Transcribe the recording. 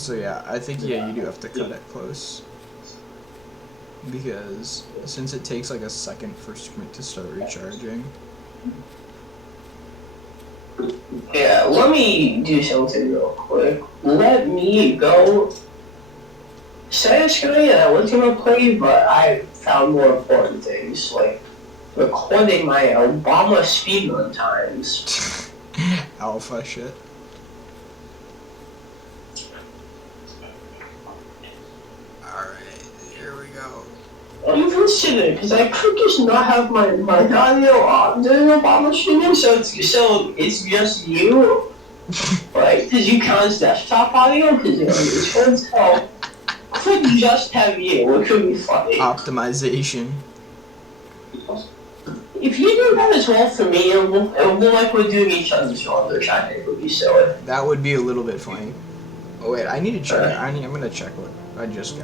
So yeah, I think you do have to cut it close. Because since it takes like a second for Sprint to start recharging. Yeah, let me do something real quick. Let me go say it's gonna I was gonna play, but I found more important things, like recording my Obama speedrun times. Alpha shit. Alright, here we go. I'm considering, because I could just not have my audio on during Obama streaming, so it's just you. Right? Because you count as desktop audio, because it's hard to tell. Could just have you, which would be funny. Optimization. If you do that as well for me, it will like we're doing each other's ones, which I think would be silly. That would be a little bit funny. Oh wait, I need to check. I'm gonna check what I just got.